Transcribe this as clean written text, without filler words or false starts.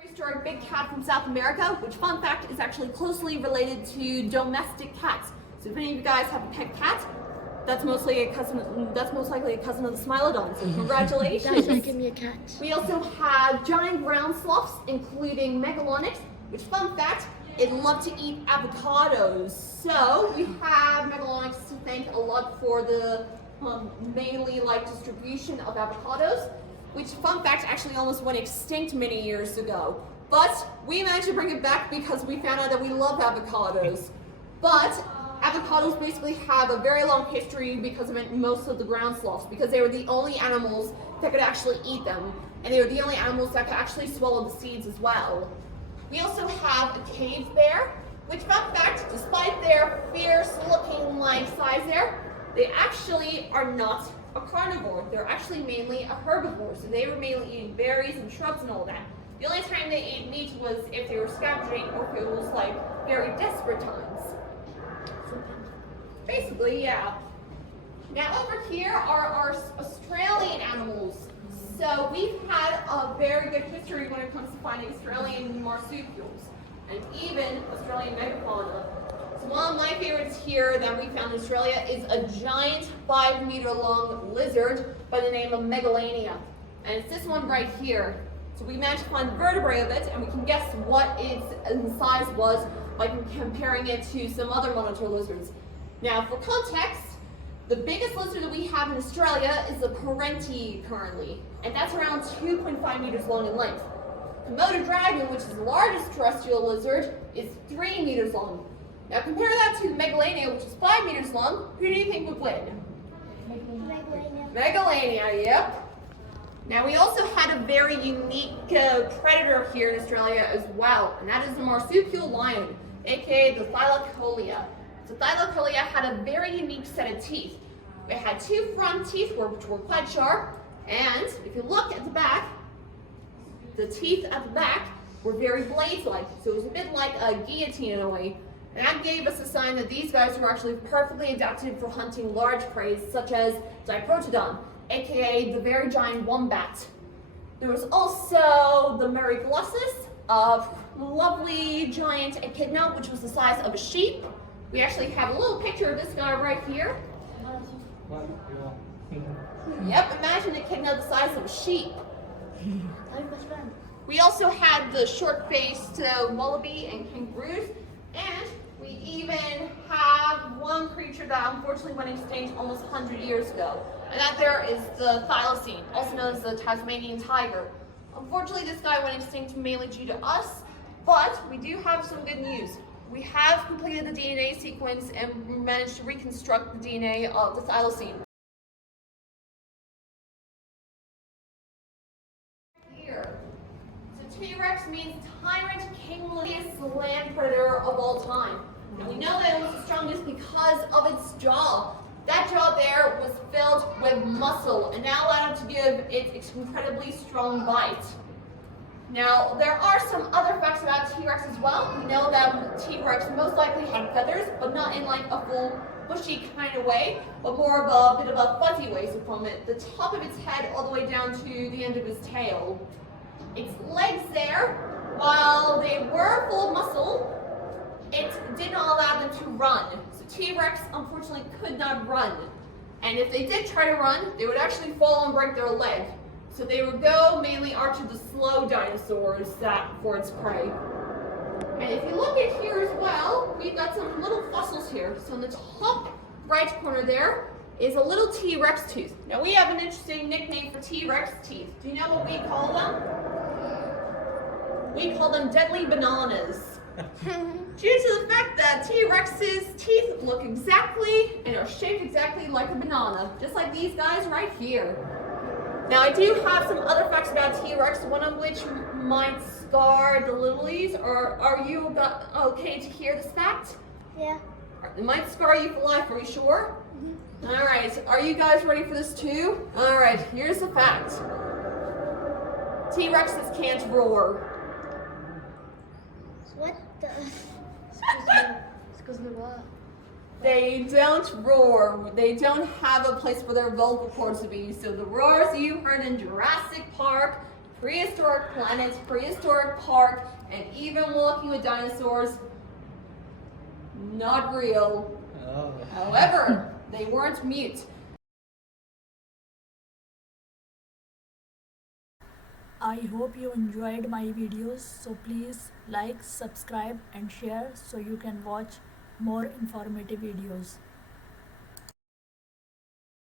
Prehistoric big cat from South America, which, fun fact, is actually closely related to domestic cats. So if any of you guys have a pet cat, that's most likely a cousin of the Smilodon. So congratulations. Guys, give me a cat. We also have giant ground sloths, including Megalonyx, which, fun fact, it loved to eat avocados. So we have Megalonyx to thank a lot for the mainly distribution of avocados, which, fun fact, actually almost went extinct many years ago. But we managed to bring it back because we found out that we love avocados. But avocados basically have a very long history because of most of the ground sloths, because they were the only animals that could actually eat them, and they were the only animals that could actually swallow the seeds as well. We also have a cave bear, which, fun fact, despite their fierce-looking size there, they actually are not a carnivore. They're actually mainly a herbivore, so they were mainly eating berries and shrubs and all that. The only time they ate meat was if they were scavenging or if it was very desperate times. Basically, yeah. Now over here are our Australian animals. So we've had a very good history when it comes to finding Australian marsupials and even Australian megafauna. So one of my favorites here that we found in Australia is a giant 5-meter long lizard by the name of Megalania. And it's this one right here. So we managed to find the vertebrae of it, and we can guess what its size was by comparing it to some other monitor lizards. Now for context, the biggest lizard that we have in Australia is the Parenti currently, and that's around 2.5 meters long in length. Komodo dragon, which is the largest terrestrial lizard, is 3 meters long. Now compare that to Megalania, which is 5 meters long. Who do you think would win? Megalania, yep. Now we also had a very unique predator here in Australia as well, and that is the marsupial lion, aka the Thylacolea. So Thylacolea had a very unique set of teeth. It had 2 front teeth which were quite sharp, and if you look at the back, the teeth at the back were very blade-like, so it was a bit like a guillotine in a way. And that gave us a sign that these guys were actually perfectly adapted for hunting large prey, such as Diprotodon, aka the very giant wombat. There was also the Meriglossus, a lovely giant echidna, which was the size of a sheep. We actually have a little picture of this guy right here. Yep, imagine an echidna the size of a sheep. We also had the short-faced wallaby and kangaroos, and we even have one creature that unfortunately went extinct almost 100 years ago, and that there is the thylacine, also known as the Tasmanian tiger. Unfortunately, this guy went extinct mainly due to us, but we do have some good news. We have completed the DNA sequence and managed to reconstruct the DNA of the thylacine. Here. So T-Rex means tyrant, kingliest land predator of all time. And we know that it was the strongest because of its jaw. That jaw there was filled with muscle and that allowed it to give its incredibly strong bite. Now, there are some other facts about T-Rex as well. We know that T-Rex most likely had feathers, but not in a full bushy kind of way, but more of a bit of a fuzzy way, so from the top of its head all the way down to the end of its tail. Its legs there, while they were full of muscle, it did not allow them to run. So T-Rex unfortunately could not run. And if they did try to run, they would actually fall and break their leg. So they would go mainly after the slow dinosaurs for its prey. And if you look at here as well, we've got some little fossils here. So in the top right corner there is a little T-Rex tooth. Now we have an interesting nickname for T-Rex teeth. Do you know what we call them? We call them deadly bananas. Due to the fact that T-Rex's teeth look exactly and are shaped exactly like a banana, just like these guys right here. Now I do have some other facts about T-Rex, one of which might scar the littlies. Are you okay to hear this fact? Yeah. It might scar you for life, are you sure? Mm-hmm. All right, are you guys ready for this too? All right, here's the fact. T-Rexes can't roar. What the? Excuse me, what? They don't roar. They don't have a place for their vocal cords to be. So the roars you heard in Jurassic Park prehistoric planets, prehistoric park, and even walking with dinosaurs, not real. Oh. However, they weren't mute. I hope you enjoyed my videos, so please like, subscribe and share so you can watch more informative videos.